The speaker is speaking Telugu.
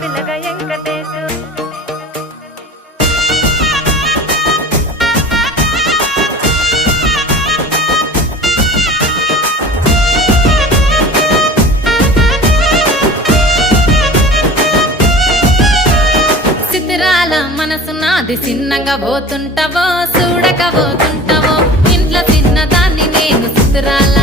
పిల్లగ వెంకటేశు సిద్ధిరాల మనసు నాది చిన్నగా పోతుంటావో చూడక పోతుంటావో ఇంట్లో చిన్నదాన్ని నేను సిద్ధిరాల